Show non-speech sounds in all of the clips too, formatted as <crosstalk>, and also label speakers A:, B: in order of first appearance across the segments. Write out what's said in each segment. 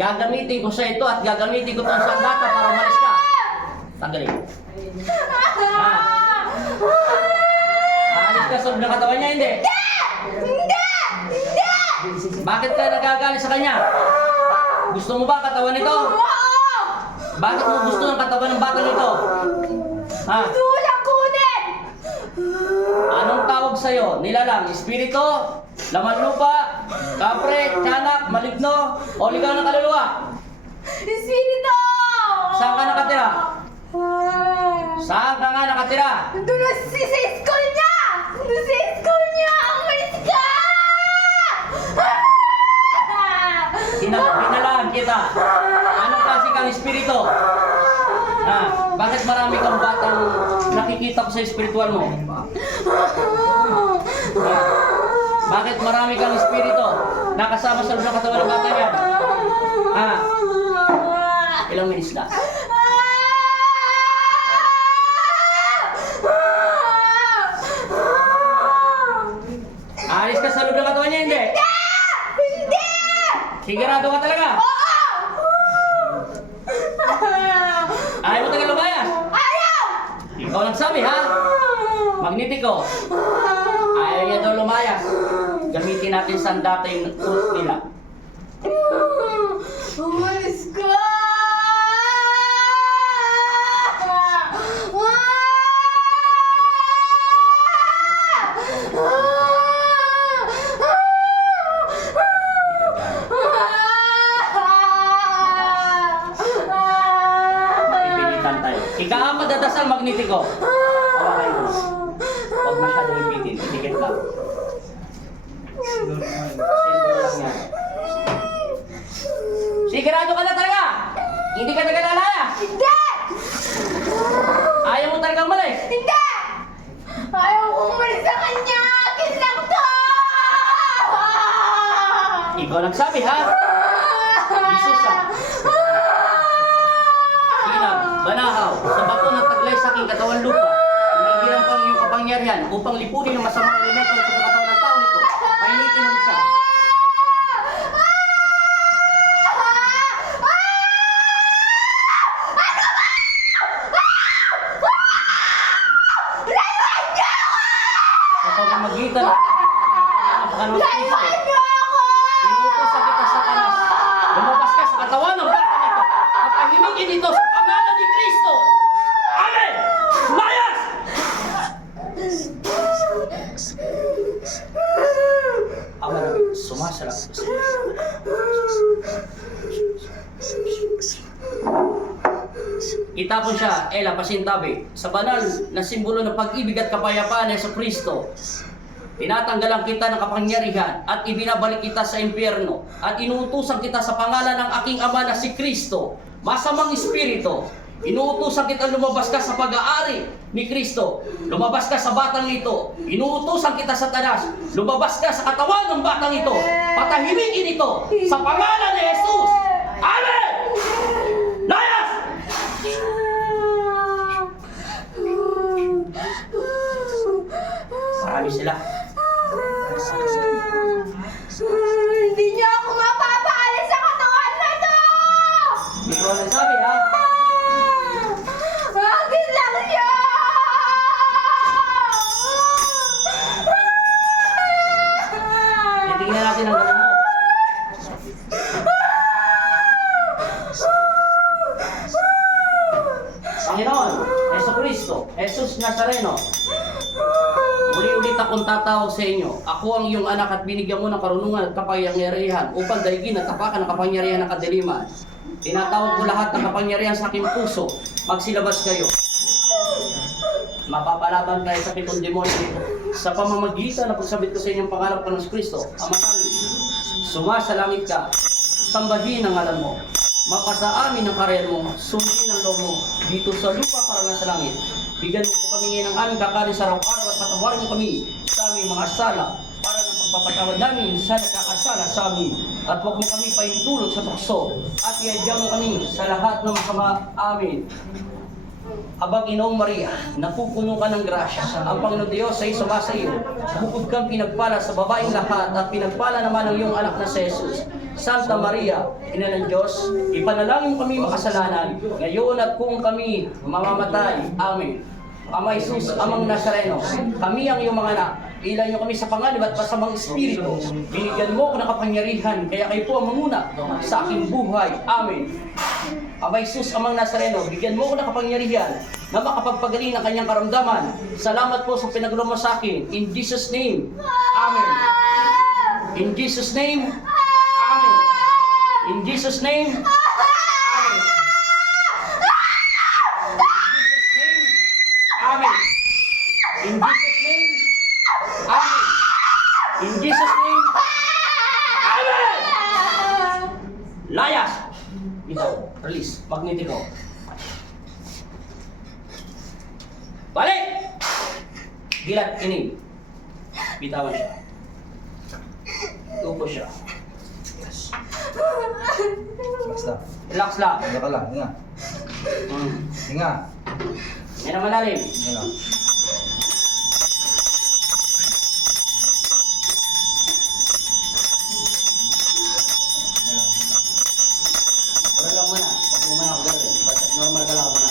A: Gagamitin ko sa ito at gagamitin ko itong sandata para umalis ka. Tanggalin. Ha? Aalis ka sa loob ng katawan niya, hindi?
B: Hindi! Hindi!
A: Bakit ka nagagalit sa kanya? Gusto mo ba katawan nito?
B: Oo!
A: Bakit mo gusto ang katawan ng batang ito? Ha?
B: Gusto ko siyang kunin!
A: Anong tawag sa'yo? Nilalang, espiritu, laman lupa, kapre, tiyanak, maligno, o ligaw ng kaluluwa?
B: Espiritu!
A: Saan ka nakatira? Saan ka nga nakatira?
B: Doon na si sa school niya! Doon sa school niya! Umalis ka! Ah!
A: Ina- Pinalaan kita. Anong klase kang espiritu? Ha? Bakit marami kang batang nakikita ko sa espiritual mo? Ha? <laughs> Bakit marami kang espiritu nakasama sa loob ng katawan ng bata yan? Ha? Ilang minutes na? Aalis ka sa loob ng katawan niya, hindi?
B: Hindi!
A: Sigurado ka talaga? Ayaw mo tagal lumayas?
B: Ayaw!
A: Ikaw nagsabi, ha? Magnetiko. Ayaw niya daw lumayas. Gamitin natin sandata yung tools nila.
B: Umalis ka!
A: Pipilitan tayo. Ika ang madadasal magnetiko. Hawakan mo. Huwag masyadong ipitin. Itikit lang. Lang. Sigurado ka na talaga! Hindi ka talaga lalaya!
B: Hindi!
A: Ayaw mo talagang malis!
B: Hindi! Ayaw ko umalis sa kanya! Akin lang to!
A: Ikaw nagsabi, ha? Jesus, ha? Sinag, banahaw, sa bato ng taglay sa aking katawan lupa, hinihiram ko ang iyong kapangyarihan upang lipunin ang masamang elemento ng pagkakatawan ng tao nito. Isa. Sa pamamagitan ng pagkakatawan ng Kristo,
B: Layuan niyo ako!
A: Inutos sa kita sa tanas. Lumabas ka sa katawan ng bata nito. At pahimigin ito sa pangalan ni Kristo. Amen! Mayas! Ama namin, sumasalak ko sa iyo. Itapon siya, Ela, pasintabi, sa banal na simbolo ng pag-ibig at kapayapaan sa Kristo. Tinatanggalan kita ng kapangyarihan at ibinabalik kita sa impyerno at inuutusan kita sa pangalan ng aking ama na si Kristo, masamang espiritu. Inuutusan kita lumabas ka sa pag-aari ni Kristo. Lumabas ka sa batang ito. Inuutusan kita sa tanas. Lumabas ka sa katawan ng batang ito. Patahimikin ito sa pangalan ni Jesus. Amen! Marami sila.
B: Hindi niyo ako mapapaalis sa katawan na to!
A: Hindi ko nagsabi ha.
B: Akin lang siya!
A: Titingnan natin ang mo. Panginoon, Yeso Kristo, Jesus Nazareno, Uli-ulit akong tatawag sa inyo. Ako ang iyong anak at binigyan mo ng karunungan at kapangyarihan upang daigin at tapakan ang kapangyarihan ng kadiliman. Tinatawag ko lahat ng kapangyarihan sa aking puso. Magsilabas kayo. Mapapalaban tayo sa pitong demonyo. Sa pamamagitan na pagsabit ko sa inyong pangarap ng Kristo, Ama namin, sumasalangit ka, sambahin ang ngalan mo, mapasa amin ang karyan mo, sundin ang loob mo, dito sa lupa para nga sa langit. Bigyan mo kami ngayon ng aming kakanin sa araw-araw at patawarin mo kami aming mga sala para ng pagpapatawad namin sa nakakasala sa amin. At huwag mo kami paintulot sa tukso at iadya mo kami sa lahat ng masama amin. Abang Inoong Maria, napupuno ka ng grasya. Ang Panginoon Diyos ay sumasa iyo. Bukod kang pinagpala sa babaeng lahat at pinagpala naman ang iyong anak na Jesus. Santa Maria, Ina ng Diyos, ipanalangin kami makasalanan, ngayon at kung kami mamamatay. Amen. Ama Jesus, Amang Nazareno, kami ang iyong mga anak. Ilan niyo kami sa panganib at pasamang espiritu. Binigyan mo ko ng kapangyarihan, kaya kayo po ang mamuna sa aking buhay. Amen. Ama Jesus, Amang Nazareno, bigyan mo ko ng kapangyarihan na makapagpagaling ng kanyang karamdaman. Salamat po sa pinagulong mo sa akin. In Jesus' name, Amen. In Jesus' name, Amen. In Jesus' name. Amen. Release, magnetiko. Balik! Gilat, ining. Bitawan siya. Tupo siya.
C: Basta.
A: Relax lang.
C: Ka lang. Hinga.
A: Hmm.
C: Hinga.
A: Yan ang malalim.
C: Hinga lang. Hinga lang. Hinga.
A: Wala lang muna. Huwag mo muna ako gawin. Basta normal ka lang muna.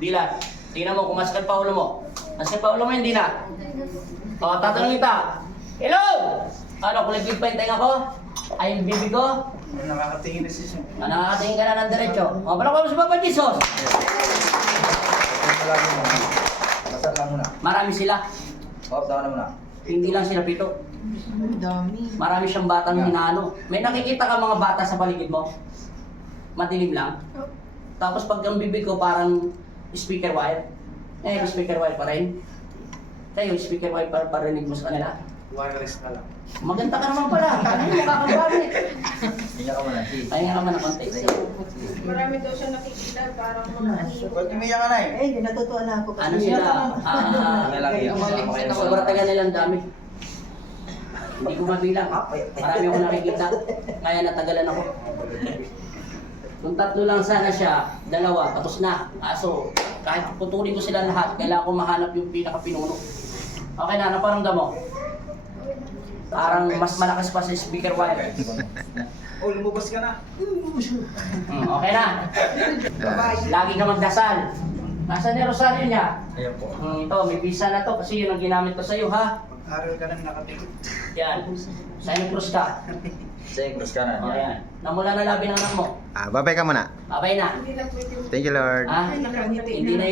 A: Dilat, tingnan mo kung masakit pa ulo mo. Masakit pa ulo mo hindi na. O, tatanungin kita. Hello! Ano, kuliglig pa yung tenga ko? Ay, yung bibig ko?
C: Nakakatingin na siya.
A: Ah, nakakatingin ka na ng diretso. O, mo sa Papa Jesus.
C: Basta lang muna.
A: Marami sila.
C: Hop, tawa na muna.
A: Hindi lang sila pito. Marami siyang batang hinano. May nakikita ka mga bata sa paligid mo? Madilim lang. Tapos pag ang bibig ko parang speaker wire. Eh, speaker wire pa rin. Kayo, speaker wire pa parinig mo sa kanila.
C: Wireless na lang.
A: Maganda ka naman pala. <laughs> Ano yung makakabalik?
C: Hinga ka muna.
A: Pahinga ka ng konti.
D: Marami daw siya nakikita parang mga anino.
C: Ba't umiyak ka na eh?
E: Eh, di natutuwa na ako kasi.
A: Ano sila? Ah,
C: Hinga lang. Hinga. Sama kayo.
A: sobrang taga nilang dami. Hindi ko mabilang. Marami ako nakikita. Kaya natagalan ako. <laughs> Kung tatlo lang sana siya, dalawa, tapos na. Aso, kahit putulin ko sila lahat, kailangan ko mahanap yung pinaka-pinuno. Okay na, naparamdam mo? Parang mas malakas pa sa speaker wire. <laughs>
C: Oh, lumabas ka na.
A: Hmm, okay na. Lagi ka magdasal. Nasaan ni Rosario niya?
C: Ayan po.
A: Hmm, ito, may visa na to kasi yun ang ginamit ko sa'yo, ha?
C: Aral ka nang nakatingin.
A: Yan. Cyprus ka.
C: Sa cross ka na.
A: O, yan. Namula na labi ng anak mo.
F: Ah, babay ka muna.
A: Babay na.
D: Hindi na pwede
F: Thank you, Lord.
D: Nakangiti
A: Hindi na